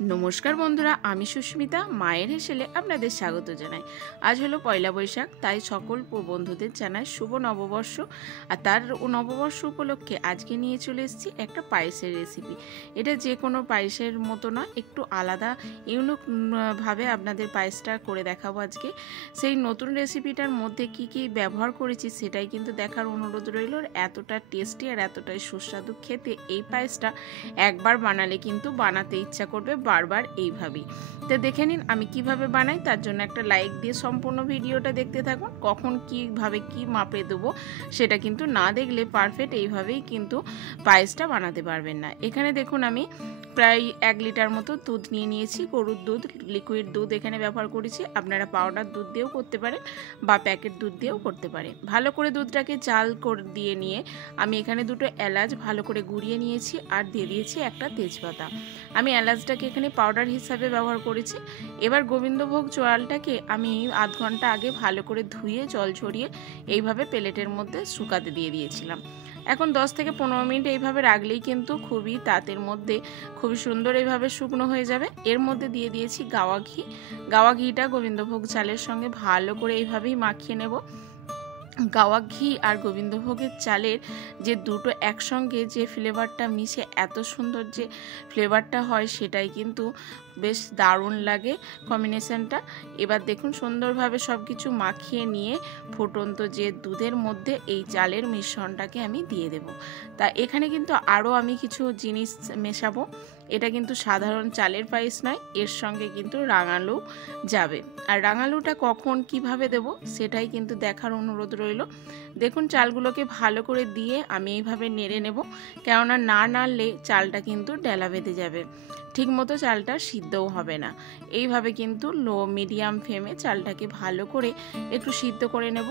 नमस्कार बंधुरा आमी सुष्मिता मायेर हेसेले आपनादेर स्वागत जानाई। आज हलो पयला बैशाख, ताई सकल बंधुदेर जानाई शुभ नवबर्ष। और तार नवबर्ष उपलक्षे आजके निये चले एसेछि एकटा पायेसेर रेसिपि। एटा जे कोनो पायेसेर मतो ना, एकटु आलादा इउनिक भावे आपनादेर पायेसटा करे देखाबो आजके। सेई नतुन रेसिपिटार मध्ये की की व्यवहार करेछि सेटाई किन्तु देखार अनुरोध रइल। एतटा टेस्टी और एतटाई सुस्वादु खेते এই পায়েসটা একবার বানালে কিন্তু বানাতে ইচ্ছা করবে বারবার এইভাবেই। তো দেখে নিন আমি কিভাবে বানাই। তার জন্য একটা লাইক দিয়ে সম্পূর্ণ ভিডিওটা দেখতে থাকুন। কখন কিভাবে কি মাপে দেবো সেটা কিন্তু না দেখলে পারফেক্ট এইভাবেই কিন্তু পায়েসটা বানাতে পারবেন না। এখানে দেখুন আমি প্রায় 1 লিটার মতো দুধ নিয়ে নিয়েছি। গরুর দুধ, লিকুইড দুধ এখানে ব্যবহার করেছি। আপনারা পাউডার দুধ দিয়েও করতে পারেন বা প্যাকেট দুধ দিয়েও করতে পারেন। ভালো করে দুধটাকে জাল করে দিয়ে নিয়ে আমি এখানে দুটো এলাচ ভালো করে গুঁড়িয়ে নিয়েছি আর দিয়ে দিয়েছি একটা তেজপাতা। আমি এলাচটাকে এখানে পাউডার হিসাবে ব্যবহার করেছি। এবার গোবিন্দভোগ চালটাকে আমি আধ ঘন্টা আগে ভালো করে ধুয়ে জল ঝরিয়ে এইভাবে প্লেটের মধ্যে শুকাতে দিয়ে দিয়েছিলাম। এখন 10 থেকে 15 মিনিট এইভাবে রাখলেই কিন্তু খুবই তাঁতের মধ্যে খুবই সুন্দর এইভাবে শুকনো হয়ে যাবে। এর মধ্যে দিয়ে দিয়েছি গাওয়া ঘি। গাওয়া ঘিটা গোবিন্দভোগ চালের সঙ্গে ভালো করে এইভাবেই মাখিয়ে নেব। গাওয়া ঘি আর গোবিন্দভোগের চালের যে দুটো একসঙ্গে যে ফ্লেভারটা মিশে এত সুন্দর যে ফ্লেভারটা হয় সেটাই কিন্তু বেশ দারুণ লাগে কম্বিনেশনটা। এবার দেখুন সুন্দরভাবে সব কিছু মাখিয়ে নিয়ে ফুটন্ত যে দুধের মধ্যে এই চালের মিশ্রণটাকে আমি দিয়ে দেব। তা এখানে কিন্তু আরও আমি কিছু জিনিস মেশাবো। এটা কিন্তু সাধারণ চালের পায়েস নয়, এর সঙ্গে কিন্তু রাঙালু যাবে। আর রাঙালুটা কখন কিভাবে দেব সেটাই কিন্তু দেখার অনুরোধ রইল। দেখুন চালগুলোকে ভালো করে দিয়ে আমি এইভাবে নেড়ে নেব, কেননা না নাড়লে চালটা কিন্তু ডেলা বেঁধে যাবে, ঠিকমতো চালটা সিদ্ধও হবে না। এইভাবে কিন্তু লো মিডিয়াম ফ্লেমে চালটাকে ভালো করে একটু সিদ্ধ করে নেব।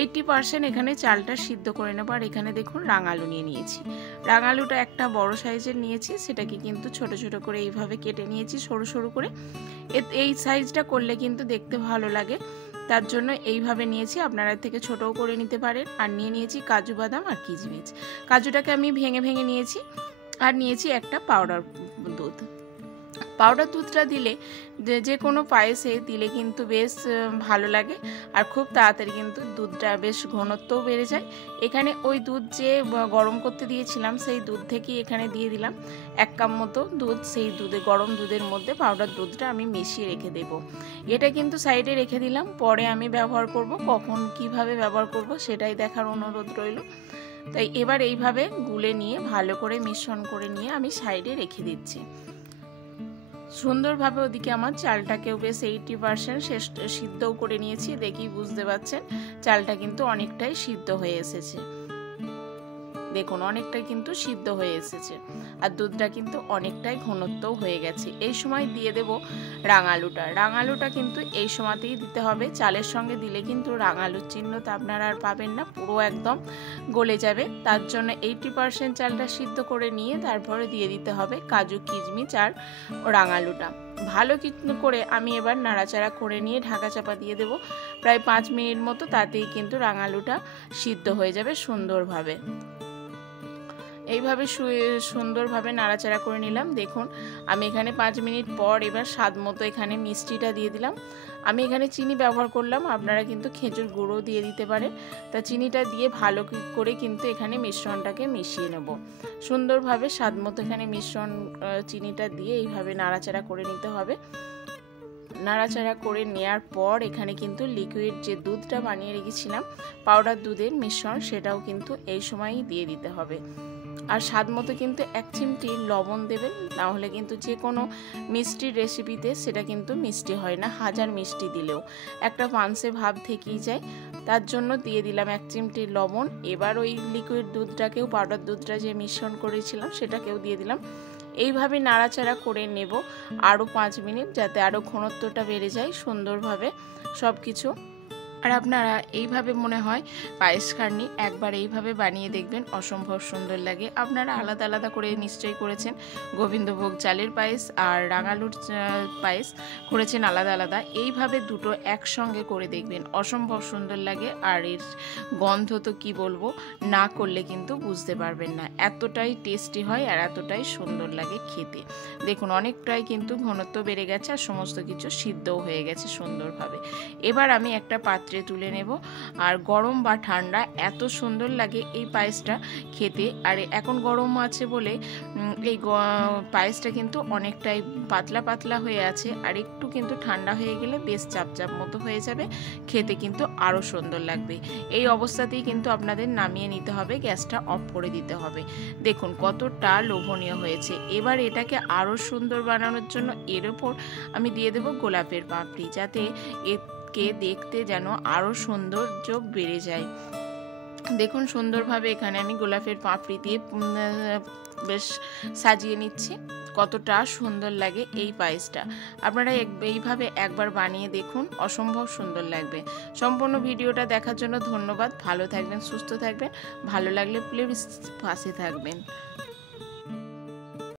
80% এখানে চালটা সিদ্ধ করে নেব। আর এখানে দেখুন রাঙালু নিয়ে নিয়েছি। রাঙালুটা একটা বড় সাইজের নিয়েছি, সেটাকে কিন্তু ছোট ছোট করে এইভাবে কেটে নিয়েছি সরু সরু করে। এই সাইজটা করলে কিন্তু দেখতে ভালো লাগে, তার জন্য এইভাবে নিয়েছি। আপনারা এর থেকে ছোটও করে নিতে পারেন। আর নিয়ে নিয়েছি কাজু বাদাম আর কিশমিশ। কাজুটাকে আমি ভেঙে ভেঙে নিয়েছি। আর নিয়েছি একটা পাউডার দুধ। পাউডার দুধটা দিলে যে কোনো পায়েসে দিলে কিন্তু বেশ ভালো লাগে আর খুব তাড়াতাড়ি কিন্তু দুধটা বেশ ঘনত্বও বেড়ে যায়। এখানে ওই দুধ যে গরম করতে দিয়েছিলাম সেই দুধ থেকেই এখানে দিয়ে দিলাম 1 কাপ মতো দুধ। সেই গরম দুধের মধ্যে পাউডার দুধটা আমি মিশিয়ে রেখে দেব। এটা কিন্তু সাইডে রেখে দিলাম, পরে আমি ব্যবহার করব। কখন কিভাবে ব্যবহার করব সেটাই দেখার অনুরোধ রইল। তাই এবার এইভাবে গুলে নিয়ে ভালো করে মিশ্রণ করে নিয়ে আমি সাইডে রেখে দিচ্ছি। সুন্দরভাবে ওদিকে আমার চালটাকেও বেশ 80% সিদ্ধও করে নিয়েছি। দেখি বুঝতে পারছেন চালটা কিন্তু অনেকটাই সিদ্ধ হয়ে এসেছে। দেখুন অনেকটাই কিন্তু সিদ্ধ হয়ে এসেছে আর দুধটা কিন্তু অনেকটাই ঘনত্বও হয়ে গেছে। এই সময় দিয়ে দেব রাঙালুটা। রাঙালুটা কিন্তু এই সময়তেই দিতে হবে। চালের সঙ্গে দিলে কিন্তু রাঙালুর চিহ্নটা আপনারা আর পাবেন না, পুরো একদম গলে যাবে। তার জন্য 80% চালটা সিদ্ধ করে নিয়ে তারপরে দিয়ে দিতে হবে কাজু কিশমিশ আর রাঙালুটা। ভালো করে আমি এবার নাড়াচাড়া করে নিয়ে ঢাকা চাপা দিয়ে দেব প্রায় 5 মিনিট মতো। তাতেই কিন্তু রাঙালুটা সিদ্ধ হয়ে যাবে সুন্দরভাবে। এইভাবে সুন্দরভাবে নাড়াচাড়া করে নিলাম। দেখুন আমি এখানে 5 মিনিট পর এবার স্বাদ মতো এখানে মিষ্টিটা দিয়ে দিলাম। আমি এখানে চিনি ব্যবহার করলাম, আপনারা কিন্তু খেজুর গুঁড়ো দিয়ে দিতে পারেন। তা চিনিটা দিয়ে ভালো করে কিন্তু এখানে মিশ্রণটাকে মিশিয়ে নেব সুন্দরভাবে। স্বাদ মতো এখানে মিশ্রণ চিনিটা দিয়ে এইভাবে নাড়াচাড়া করে নিতে হবে। নাড়াচাড়া করে নেওয়ার পর এখানে কিন্তু লিকুইড যে দুধটা বানিয়ে রেখেছিলাম পাউডার দুধের মিশ্রণ সেটাও কিন্তু এই সময়ই দিয়ে দিতে হবে। আর স্বাদ মতো কিন্তু 1 চিমটি লবণ দেবেন, না হলে কিন্তু যে কোনো মিষ্টির রেসিপিতে সেটা কিন্তু মিষ্টি হয় না, হাজার মিষ্টি দিলেও একটা পানসে ভাব থেকেই যায়। তার জন্য দিয়ে দিলাম 1 চিমটি লবণ। এবার ওই লিকুইড দুধটাকেও পাউডার দুধটা যে মিশ্রণ করেছিলাম সেটাকেও দিয়ে দিলাম। এইভাবে নাড়াচাড়া করে নেব আরও 5 মিনিট, যাতে আরও ঘনত্বটা বেড়ে যায় সুন্দরভাবে সব কিছু। আর আপনারা এইভাবে মনে হয় পায়েস খাননি, একবার এইভাবে বানিয়ে দেখবেন, অসম্ভব সুন্দর লাগে। আপনারা আলাদা আলাদা করে নিশ্চয়ই করেছেন, গোবিন্দভোগ চালের পায়েস আর রাঙালুর পায়েস করেছেন আলাদা আলাদা। এইভাবে দুটো একসঙ্গে করে দেখবেন, অসম্ভব সুন্দর লাগে। আর এর গন্ধ তো কি বলবো, না করলে কিন্তু বুঝতে পারবেন না, এতটাই টেস্টি হয় আর এতটাই সুন্দর লাগে খেতে। দেখুন অনেকটাই কিন্তু ঘনত্ব বেড়ে গেছে আর সমস্ত কিছু সিদ্ধও হয়ে গেছে সুন্দরভাবে। এবার আমি একটা পাত্রে তুলে নেব। আর গরম বা ঠান্ডা এত সুন্দর লাগে এই পায়েসটা খেতে। আর এখন গরম আছে বলে এই পায়েসটা কিন্তু অনেকটাই পাতলা পাতলা হয়ে আছে, আর একটু কিন্তু ঠান্ডা হয়ে গেলে বেশ চাপচাপ মতো হয়ে যাবে, খেতে কিন্তু আরও সুন্দর লাগবে। এই অবস্থাতেই কিন্তু আপনাদের নামিয়ে নিতে হবে, গ্যাসটা অফ করে দিতে হবে। দেখুন কতটা লোভনীয় হয়েছে। এবার এটাকে আরও সুন্দর বানানোর জন্য এর ওপর আমি দিয়ে দেবো গোলাপের পাপড়ি, যাতে কে দেখতে যেন আরও সৌন্দর্য বেড়ে যায়। দেখুন সুন্দরভাবে এখানে আমি গোলাপের পাপড়ি দিয়ে বেশ সাজিয়ে নিচ্ছি। কতটা সুন্দর লাগে এই পায়েসটা। আপনারা এইভাবে একবার বানিয়ে দেখুন, অসম্ভব সুন্দর লাগবে। সম্পূর্ণ ভিডিওটা দেখার জন্য ধন্যবাদ। ভালো থাকবেন, সুস্থ থাকবেন। ভালো লাগলে প্লিজ পাশে থাকবেন।